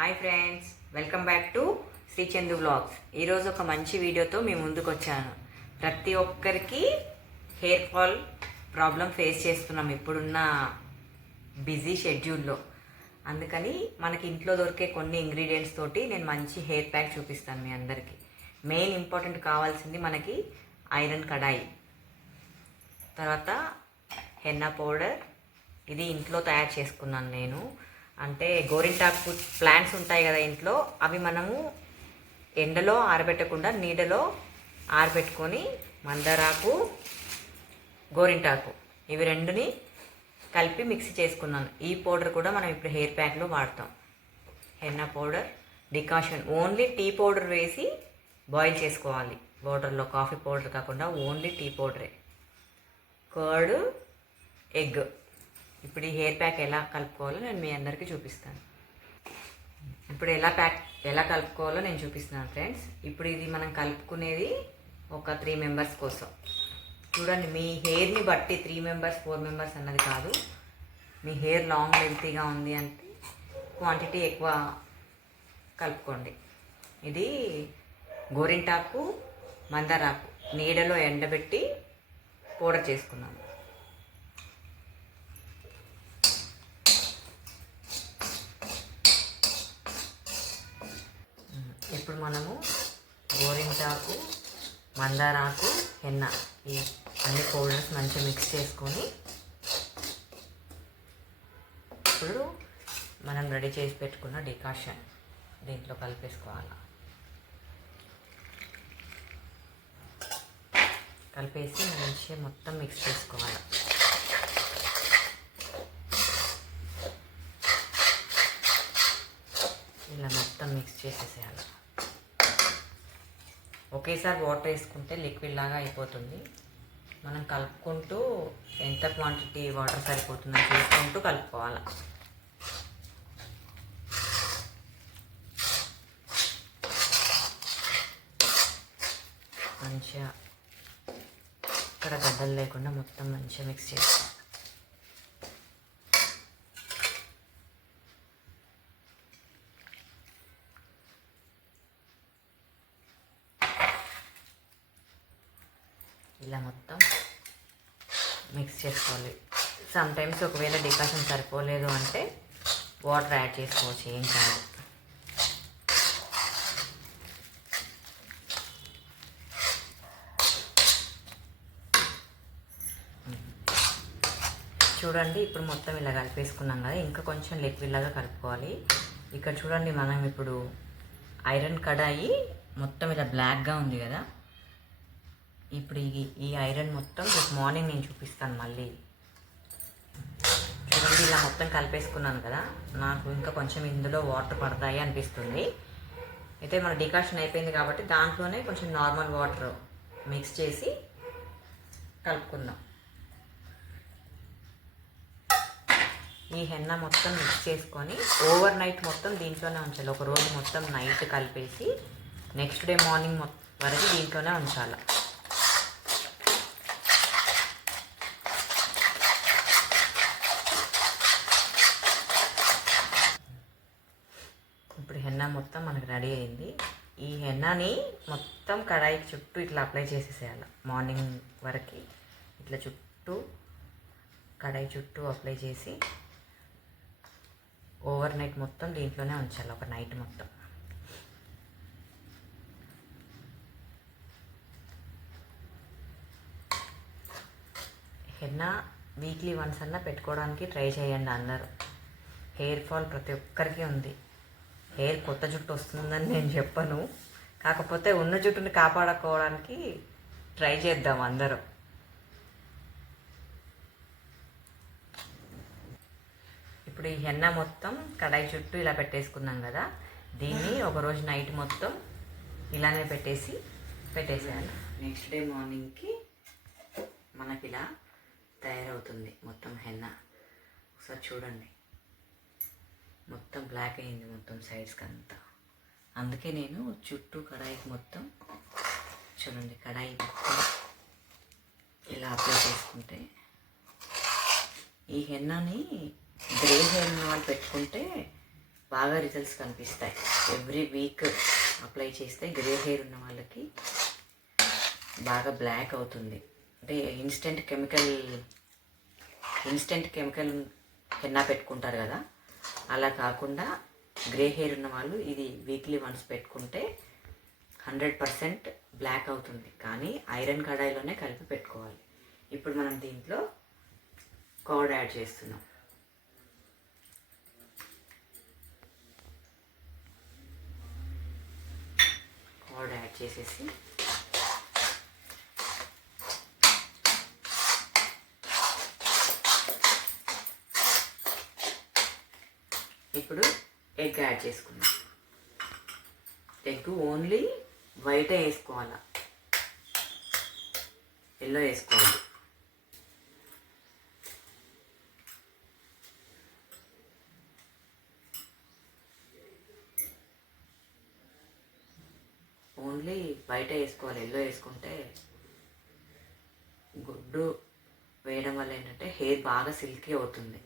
Hi friends welcome back to Srichandu vlogs. ఈరోజు ఒక మంచి వీడియోతో మీ ముందుకు వచ్చాను ప్రతి ఒక్కరికి హెయిర్ ఫాల్ ప్రాబ్లం ఫేస్ చేస్తున్నాం ఇప్పుడున్న బిజీ షెడ్యూల్లో. అందుకని మనకి ఇంట్లో దొరికే కొన్ని ఇంగ్రీడియంట్స్ తోటి నేను మంచి హెయిర్ ప్యాక్ చూపిస్తాను మీ అందరికీ. మెయిన్ ఇంపార్టెంట్ కావాల్సింది మనకి ఐరన్ కడాయి. తర్వాత హెన్నా పౌడర్. ఇది ఇంట్లో తయారు చేసుకున్నాను నేను. అంటే గోరింటాకు ప్లాంట్స్ ఉంటాయి కదా ఇంట్లో అవి మనము ఎండలో ఆరబెట్టకుండా నీడలో ఆరబెట్టుకొని మందారాకు గోరింటాకు ఇవి రెండుని కలిపి మిక్సీ చేసుకున్నాను. ఈ పౌడర్ కూడా మనం ఇప్పుడు హెయిర్ ప్యాక్లో వాడతాం. Henna powder decoction only tea powder వేసి బాయిల్ చేసుకోవాలి. వాటర్లో కాఫీ పౌడర్ కాకుండా ఓన్లీ టీ పౌడరే. Curd egg. ఇప్పుడు ఈ హెయిర్ ప్యాక్ ఎలా కలుపుకోవాలో నేను మీ అందరికీ చూపిస్తాను. ఇప్పుడు ఎలా ప్యాక్ ఎలా కలుపుకోవాలో నేను చూపిస్తున్నాను ఫ్రెండ్స్. ఇప్పుడు ఇది మనం కలుపుకునేది ఒక త్రీ మెంబర్స్ కోసం. చూడండి మీ హెయిర్ని బట్టి త్రీ మెంబర్స్ ఫోర్ మెంబర్స్ అన్నది కాదు. మీ హెయిర్ లాంగ్ లెంతీగా ఉంది అంటే క్వాంటిటీ ఎక్కువ కలుపుకోండి. ఇది గోరింటాకు మందారాకు నీడలో ఎండబెట్టి పౌడర్ చేసుకున్నాము ఇప్పుడు మనము గోరింటాకు మందారాకు హెన్న ఈ అన్ని పౌడర్స్ మంచిగా మిక్స్ చేసుకొని ఇప్పుడు మనం రెడీ చేసి పెట్టుకున్న డికాషన్ దీంట్లో కలిపేసుకోవాలి. కలిపేసి మంచిగా మొత్తం మిక్స్ చేసుకోవాలి. ఇలా మొత్తం మిక్స్ చేసేసేయాలి. ఒకేసారి వాటర్ వేసుకుంటే లిక్విడ్ లాగా అయిపోతుంది. మనం కలుపుకుంటూ ఎంత క్వాంటిటీ వాటర్ సరిపోతుందో చూసుకుంటూ కలుపుకోవాలి. మంచిగా ఇక్కడ గడ్డలు లేకుండా మొత్తం మంచిగా మిక్స్ చేసుకోవాలి ఇలా మొత్తం మిక్స్ చేసుకోవాలి. సమ్ టైమ్స్ ఒకవేళ డికాషన్ సరిపోలేదు అంటే వాటర్ యాడ్ చేసుకోవచ్చు ఏం కాదు. చూడండి ఇప్పుడు మొత్తం ఇలా కలిపేసుకున్నాం కదా ఇంకా కొంచెం లిక్విడ్ లాగా కలుపుకోవాలి. ఇక్కడ చూడండి మనం ఇప్పుడు ఐరన్ కడాయి మొత్తం ఇలా బ్లాక్గా ఉంది కదా. ఇప్పుడు ఈ ఈ ఐరన్ మొత్తం రేపు మార్నింగ్ నేను చూపిస్తాను మళ్ళీ. చూడండి ఇలా మొత్తం కలిపేసుకున్నాను కదా. నాకు ఇంకా కొంచెం ఇందులో వాటర్ పడతాయి అనిపిస్తుంది. అయితే మన డికాషన్ అయిపోయింది కాబట్టి దాంట్లోనే కొంచెం నార్మల్ వాటర్ మిక్స్ చేసి కలుపుకుందాం. ఈ హెన్న మొత్తం మిక్స్ చేసుకొని ఓవర్ నైట్ మొత్తం దీంట్లోనే ఉంచాలి. ఒక రోజు మొత్తం నైట్ కలిపేసి నెక్స్ట్ డే మార్నింగ్ వరకు దీంట్లోనే ఉంచాలి. ఇప్పుడు హెన్నా మొత్తం మనకు రెడీ అయింది. ఈ హెన్నాని మొత్తం కడాయి చుట్టూ ఇట్లా అప్లై చేసేసేయాలి. మార్నింగ్ వరకు ఇట్లా చుట్టూ కడాయి చుట్టూ అప్లై చేసి ఓవర్ నైట్ మొత్తం దీంట్లోనే ఉంచాలి ఒక నైట్ మొత్తం. హెన్నా వీక్లీ వన్స్ అన్నా పెట్టుకోవడానికి ట్రై చేయండి అందరూ. హెయిర్ ఫాల్ ప్రతి ఒక్కరికి ఉంది. హెయిర్ కొత్త జుట్టు వస్తుందని నేను చెప్పను. కాకపోతే ఉన్న జుట్టుని కాపాడుకోవడానికి ట్రై చేద్దాం అందరూ. ఇప్పుడు ఈ హెన్న మొత్తం కడాయి చుట్టూ ఇలా పెట్టేసుకున్నాం కదా. దీన్ని ఒకరోజు నైట్ మొత్తం ఇలానే పెట్టేసి పెట్టేసేయాలి. నెక్స్ట్ డే మార్నింగ్కి మనకి ఇలా తయారవుతుంది మొత్తం హెన్న. ఒకసారి చూడండి. బ్లాక్ అయింది మొత్తం సైడ్స్కి అంతా అందుకే నేను చుట్టూ కడాయికి మొత్తం చూడండి కడాయి మొత్తం ఇలా అప్లై చేసుకుంటే ఈ హెన్నాని గ్రే హెయిర్ ఉన్న వాళ్ళు పెట్టుకుంటే బాగా రిజల్ట్స్ కనిపిస్తాయి. ఎవ్రీ వీక్ అప్లై చేస్తే గ్రే హెయిర్ ఉన్న వాళ్ళకి బాగా బ్లాక్ అవుతుంది. అంటే instant chemical instant chemical henna పెట్టుకుంటారు కదా అలా కాకుండా గ్రే హెయిర్ ఉన్న వాళ్ళు ఇది వీక్లీ వన్స్ పెట్టుకుంటే హండ్రెడ్ పర్సెంట్ బ్లాక్ అవుతుంది. కానీ ఐరన్ కడాయిలోనే కలిపి పెట్టుకోవాలి. ఇప్పుడు మనం దీంట్లో కర్డ్ యాడ్ చేస్తున్నాం. కర్డ్ యాడ్ చేసేసి ఇప్పుడు ఎగ్ యాడ్ చేసుకుందాం. ఎగ్ ఓన్లీ వైటే వేసుకోవాలా? ఎల్లో వేసుకోవాలి. ఓన్లీ బయట వేసుకోవాలి ఎల్లో వేసుకుంటే గుడ్డు వేయడం వల్ల ఏంటంటే హెయిర్ బాగా సిల్కీ అవుతుంది.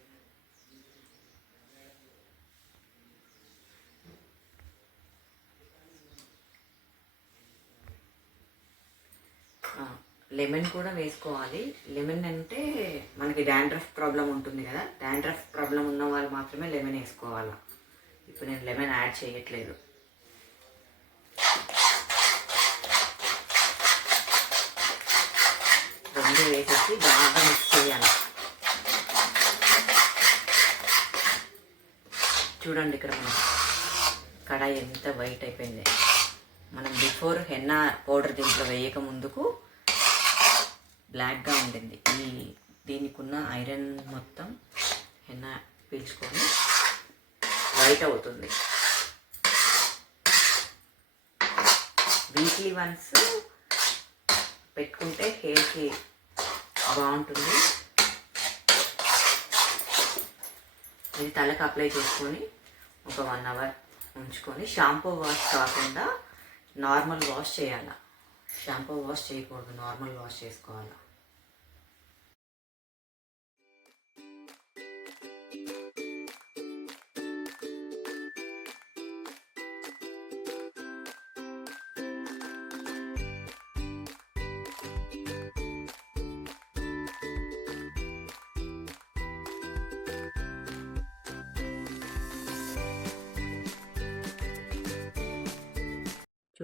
లెమన్ కూడా వేసుకోవాలి. లెమన్ అంటే మనకి డాండ్రఫ్ ప్రాబ్లం ఉంటుంది కదా. డాండ్రఫ్ ప్రాబ్లం ఉన్న వాళ్ళు మాత్రమే లెమన్ వేసుకోవాలి. ఇప్పుడు నేను లెమన్ యాడ్ చేయట్లేదు. రెండు వేసేసి బాగా మిక్స్ చేయాలి. చూడండి ఇక్కడ మనం కడాయి ఎంత వైట్ అయిపోయింది. మనం బిఫోర్ హెన్నా పౌడర్ దీంట్లో వేయక ముందుకు బ్లాక్గా ఉండింది. ఈ దీనికి ఉన్న ఐరన్ మొత్తం హెన్న పీల్చుకొని వైట్ అవుతుంది. వీక్లీ వన్స్ పెట్టుకుంటే హెయిర్కి బాగుంటుంది. ఇది తలకు అప్లై చేసుకొని ఒక వన్ అవర్ ఉంచుకొని షాంపూ వాష్ కాకుండా నార్మల్ వాష్ చేయాలి? షాంపూ వాష్ చేయకూడదు నార్మల్ వాష్ చేసుకోవాలి?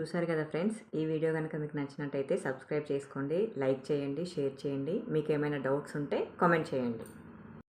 చూసారు కదా ఫ్రెండ్స్ ఈ వీడియో కనుక మీకు నచ్చినట్టయితే సబ్స్క్రైబ్ చేసుకోండి లైక్ చేయండి షేర్ చేయండి. మీకు ఏమైనా డౌట్స్ ఉంటే కామెంట్ చేయండి.